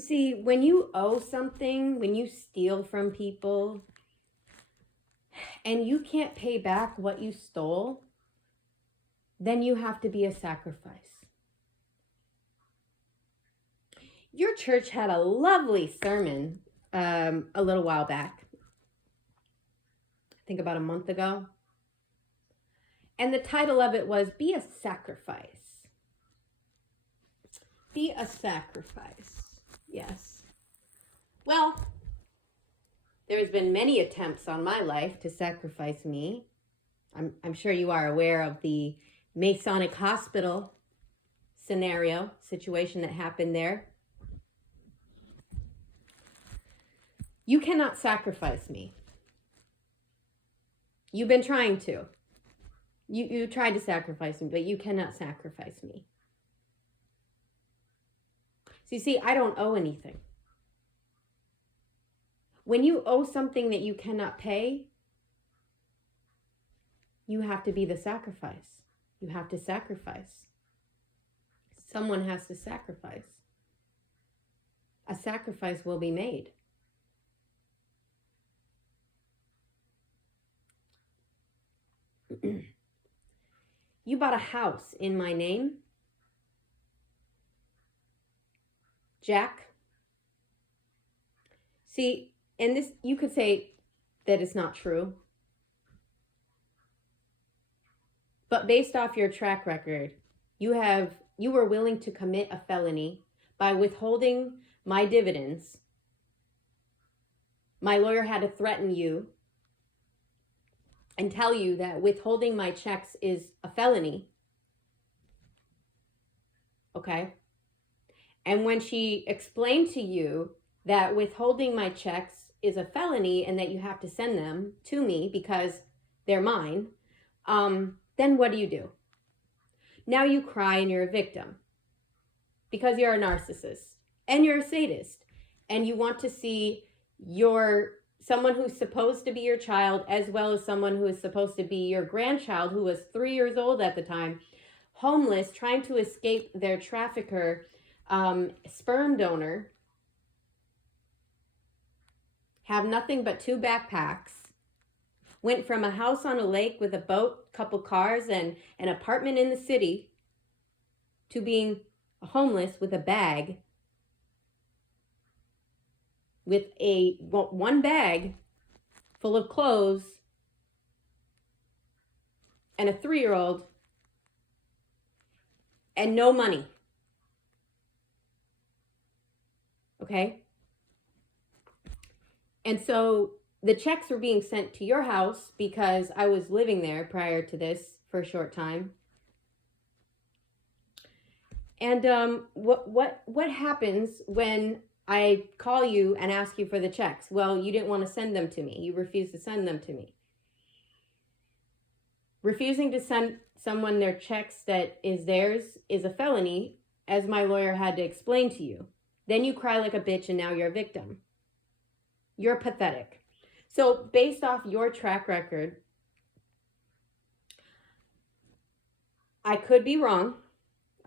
You see, when you owe something, when you steal from people, and you can't pay back what you stole, then you have to be a sacrifice. Your church had a lovely sermon a little while back, I think about a month ago. And the title of it was Be a Sacrifice. Be a sacrifice. Yes. Well, there's been many attempts on my life to sacrifice me. I'm sure you are aware of the Masonic Hospital situation that happened there. You cannot sacrifice me. You've been trying to. You tried to sacrifice me, but you cannot sacrifice me. So you see, I don't owe anything. When you owe something that you cannot pay, you have to be the sacrifice. You have to sacrifice. Someone has to sacrifice. A sacrifice will be made. You bought a house in my name, Jack. See, and this, you could say that it's not true. But based off your track record, you were willing to commit a felony by withholding my dividends. My lawyer had to threaten you and tell you that withholding my checks is a felony. Okay? And when she explained to you that withholding my checks is a felony and that you have to send them to me because they're mine, then what do? Now you cry and you're a victim because you're a narcissist and you're a sadist and you want to see someone who's supposed to be your child as well as someone who is supposed to be your grandchild, who was 3 years old at the time, homeless, trying to escape their trafficker, sperm donor, have nothing but 2 backpacks, went from a house on a lake with a boat, couple cars, and an apartment in the city to being homeless with a bag, with one bag full of clothes and a 3-year-old and no money. Okay? And so the checks were being sent to your house because I was living there prior to this for a short time. And what happens when I call you and ask you for the checks? Well, you didn't want to send them to me. You refused to send them to me. Refusing to send someone their checks that is theirs is a felony, as my lawyer had to explain to you. Then you cry like a bitch and now you're a victim. You're pathetic. So based off your track record, I could be wrong.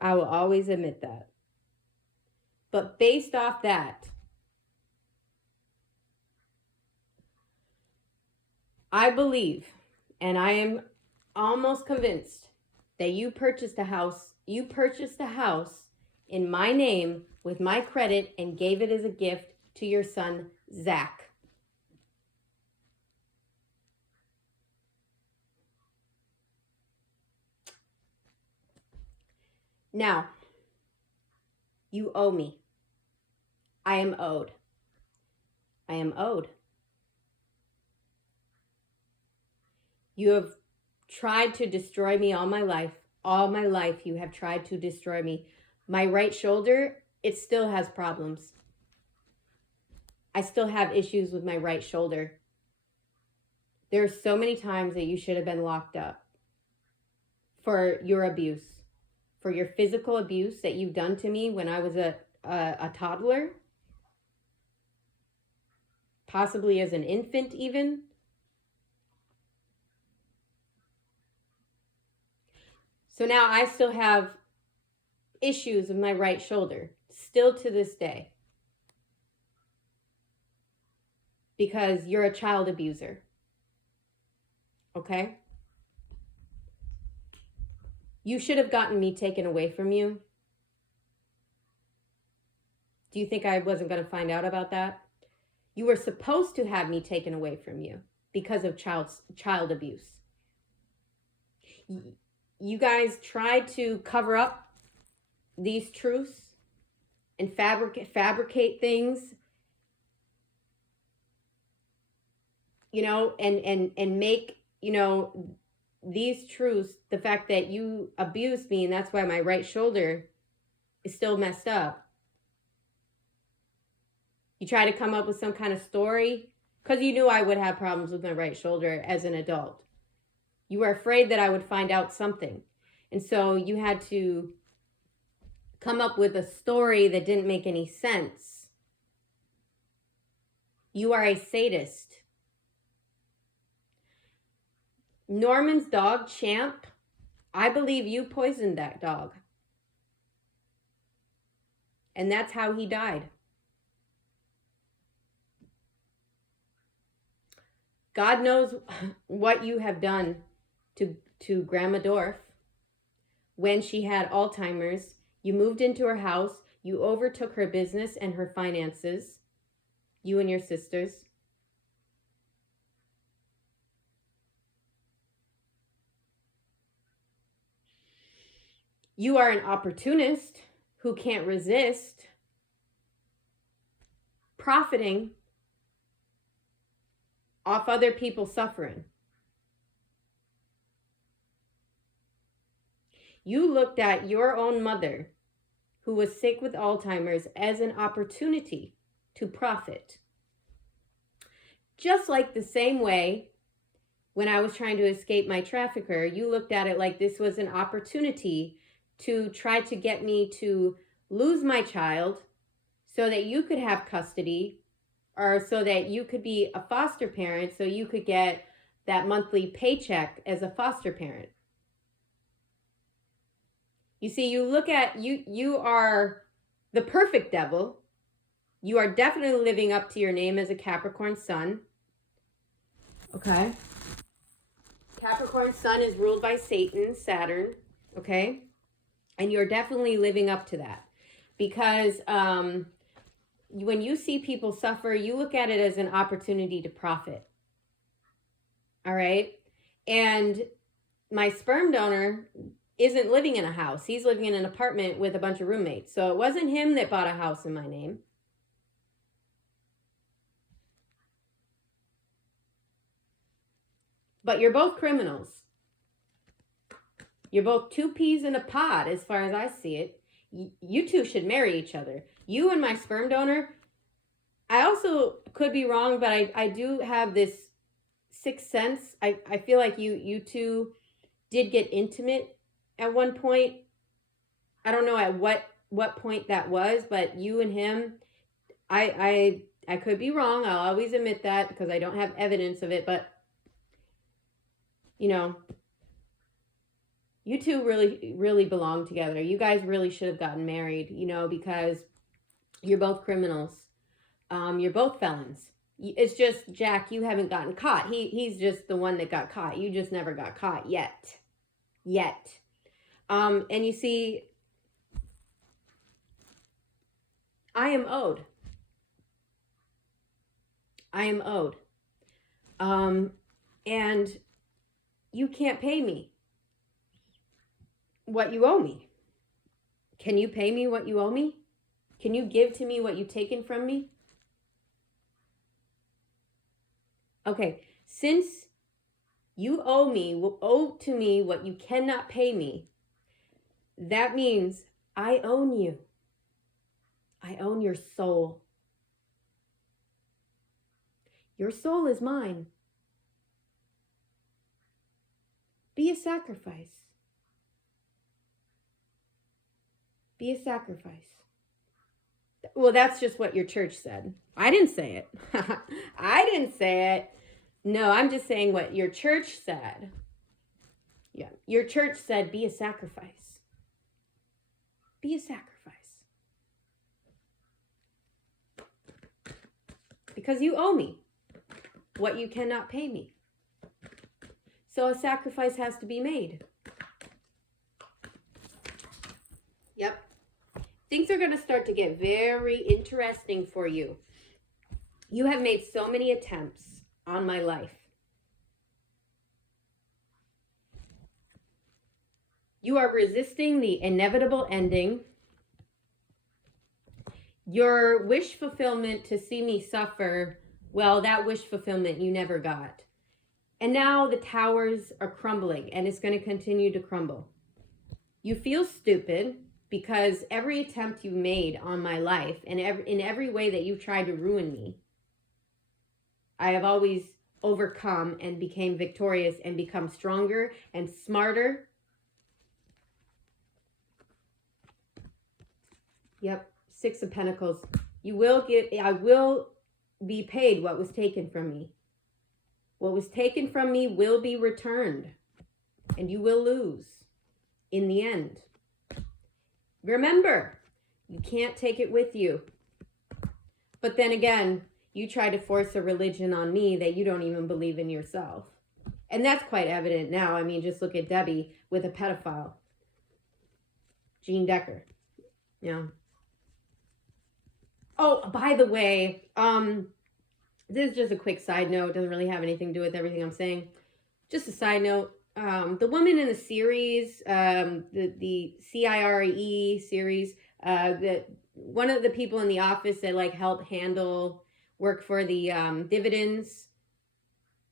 I will always admit that. But based off that, I believe, and I am almost convinced, that you purchased a house in my name with my credit and gave it as a gift to your son, Zach. Now, you owe me. I am owed. I am owed. You have tried to destroy me all my life. All my life you have tried to destroy me. My right shoulder, it still has problems. I still have issues with my right shoulder. There are so many times that you should have been locked up for your abuse, for your physical abuse that you've done to me when I was a toddler, possibly as an infant even. So now I still have issues with my right shoulder, still to this day. because you're a child abuser. Okay? You should have gotten me taken away from you. Do you think I wasn't going to find out about that? You were supposed to have me taken away from you because of child abuse. You guys tried to cover up these truths and fabricate things, and make, these truths, the fact that you abused me and that's why my right shoulder is still messed up. You try to come up with some kind of story because you knew I would have problems with my right shoulder as an adult. You were afraid that I would find out something. And so you had to come up with a story that didn't make any sense. You are a sadist. Norman's dog, Champ, I believe you poisoned that dog. And that's how he died. God knows what you have done to Grandma Dorf. When she had Alzheimer's, you moved into her house, you overtook her business and her finances, you and your sisters. You are an opportunist who can't resist profiting off other people's suffering. You looked at your own mother, who was sick with Alzheimer's, as an opportunity to profit. Just like the same way when I was trying to escape my trafficker, you looked at it like this was an opportunity to try to get me to lose my child so that you could have custody, or so that you could be a foster parent, so you could get that monthly paycheck as a foster parent. You see, you look at, you are the perfect devil. You are definitely living up to your name as a Capricorn sun. Okay? Capricorn sun is ruled by Satan, Saturn. Okay? And you're definitely living up to that. Because when you see people suffer, you look at it as an opportunity to profit. All right? And my sperm donor isn't living in a house. He's living in an apartment with a bunch of roommates. So it wasn't him that bought a house in my name. But you're both criminals. You're both two peas in a pod, as far as I see it. You two should marry each other. You and my sperm donor. I also could be wrong, but I do have this sixth sense. I feel like you two did get intimate at one point. I don't know at what point that was, but you and him, I could be wrong. I'll always admit that because I don't have evidence of it, but you two really, really belong together. You guys really should have gotten married, because you're both criminals. You're both felons. It's just, Jack, you haven't gotten caught. He's just the one that got caught. You just never got caught yet. And you see, I am owed. And you can't pay me what you owe me. Can you pay me what you owe me? Can you give to me what you've taken from me? Okay, since you owe to me what you cannot pay me, that means I own you. I own your soul. Your soul is mine. Be a sacrifice. Be a sacrifice. Well, that's just what your church said. I didn't say it. I didn't say it. No, I'm just saying what your church said. Yeah, your church said be a sacrifice. Be a sacrifice. Because you owe me. what you cannot pay me. So a sacrifice has to be made. Yep. Things are going to start to get very interesting for you. You have made so many attempts on my life. You are resisting the inevitable ending. Your wish fulfillment to see me suffer, well, that wish fulfillment you never got. And now the towers are crumbling, and it's going to continue to crumble. You feel stupid because every attempt you made on my life and in every way that you tried to ruin me, I have always overcome and became victorious and become stronger and smarter. Yep, Six of Pentacles. I will be paid what was taken from me. What was taken from me will be returned, and you will lose in the end. Remember, you can't take it with you. But then again, you try to force a religion on me that you don't even believe in yourself. And that's quite evident now. I mean, just look at Debbie with a pedophile. Jean Decker. Yeah. Oh, by the way, this is just a quick side note. It doesn't really have anything to do with everything I'm saying. Just a side note. The woman in the series, the CIRE series, that one of the people in the office that like help handle work for the dividends,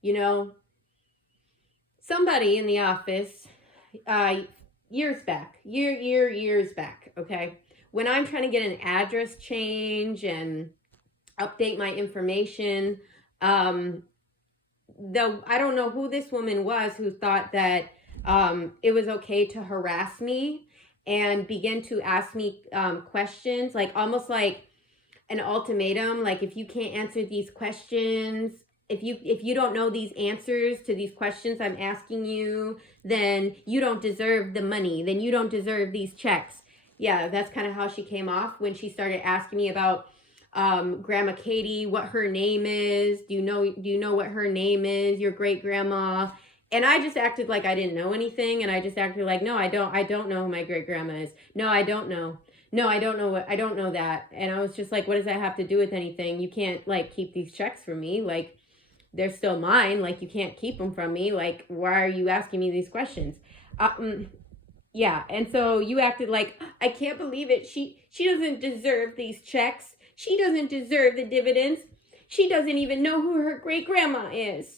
you know, somebody in the office years back, okay, when I'm trying to get an address change and update my information, though I don't know who this woman was who thought that it was okay to harass me and begin to ask me questions, like almost like an ultimatum, like if you can't answer these questions, if you don't know these answers to these questions I'm asking you, then you don't deserve the money, then you don't deserve these checks. Yeah, that's kind of how she came off when she started asking me about Grandma Katie, what her name is. Do you know what her name is, your great grandma? And I just acted like I didn't know anything, and I just acted like, no, I don't know who my great grandma is. No, I don't know. No, I don't know that. And I was just like, what does that have to do with anything? You can't like keep these checks from me. Like, they're still mine. Like, you can't keep them from me. Like, why are you asking me these questions? Yeah. And so you acted like, I can't believe it. She doesn't deserve these checks. She doesn't deserve the dividends. She doesn't even know who her great grandma is.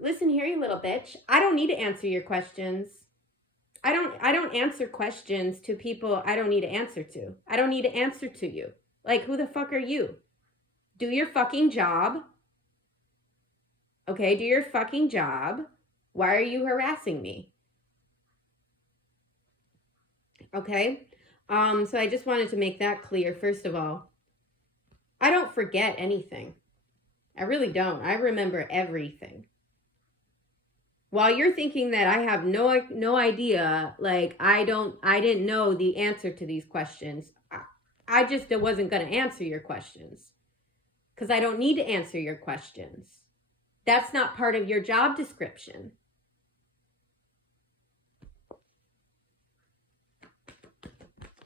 Listen here, you little bitch. I don't need to answer your questions. I don't answer questions to people I don't need to answer to. I don't need to answer to you. Like, who the fuck are you? Do your fucking job. Okay, do your fucking job. Why are you harassing me? Okay? So I just wanted to make that clear, first of all. I don't forget anything. I really don't. I remember everything. While you're thinking that I have no idea, like I didn't know the answer to these questions. I just wasn't going to answer your questions because I don't need to answer your questions. That's not part of your job description.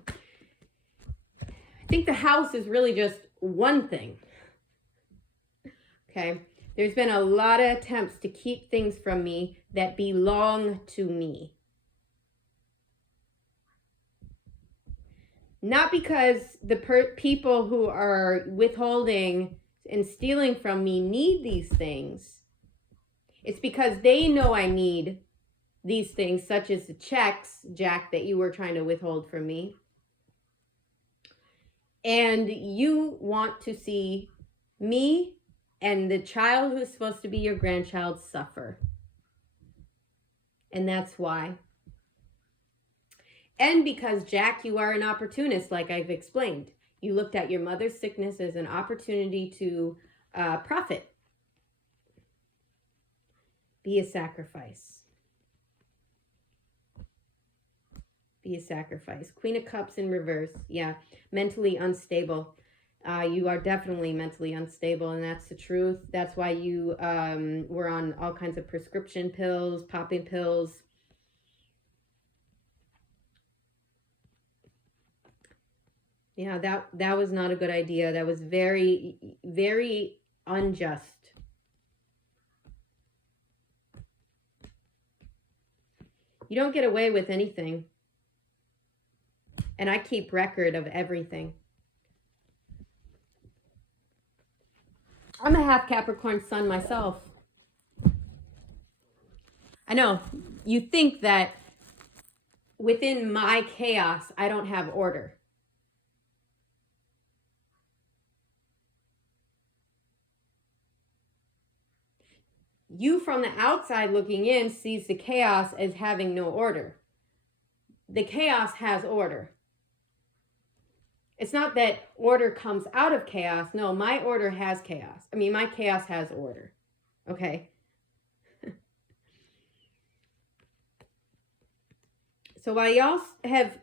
I think the house is really just one thing. Okay. There's been a lot of attempts to keep things from me that belong to me. Not because the people who are withholding and stealing from me need these things. It's because they know I need these things, such as the checks, Jack, that you were trying to withhold from me. And you want to see me and the child who's supposed to be your grandchild suffer. And that's why. And because, Jack, you are an opportunist, like I've explained. You looked at your mother's sickness as an opportunity to profit. Be a sacrifice. Be a sacrifice. Queen of Cups in reverse. Yeah, mentally unstable. You are definitely mentally unstable, and that's the truth. That's why you were on all kinds of prescription pills, popping pills. Yeah, that was not a good idea. That was very, very unjust. You don't get away with anything. And I keep record of everything. I'm a half Capricorn sun myself. I know you think that within my chaos, I don't have order. You from the outside looking in sees the chaos as having no order. The chaos has order. It's not that order comes out of chaos. No, my order has chaos. I mean, my chaos has order. Okay? So while y'all have,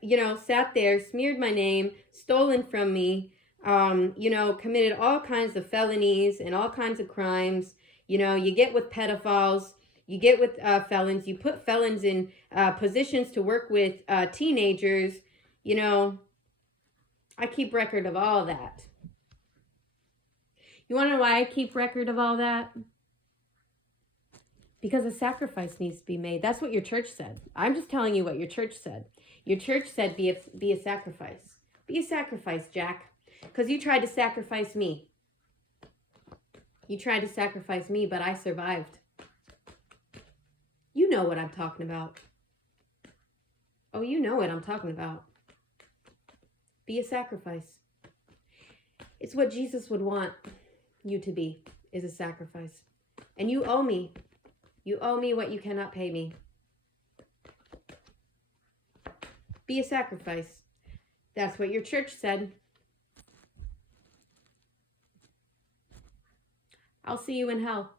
sat there, smeared my name, stolen from me, committed all kinds of felonies and all kinds of crimes, you get with pedophiles, you get with felons, you put felons in positions to work with teenagers, I keep record of all that. You want to know why I keep record of all that? Because a sacrifice needs to be made. That's what your church said. I'm just telling you what your church said. Your church said be a sacrifice. Be a sacrifice, Jack. Because you tried to sacrifice me. You tried to sacrifice me, but I survived. You know what I'm talking about. Oh, you know what I'm talking about. Be a sacrifice. It's what Jesus would want you to be, is a sacrifice. And you owe me. You owe me what you cannot pay me. Be a sacrifice. That's what your church said. I'll see you in hell.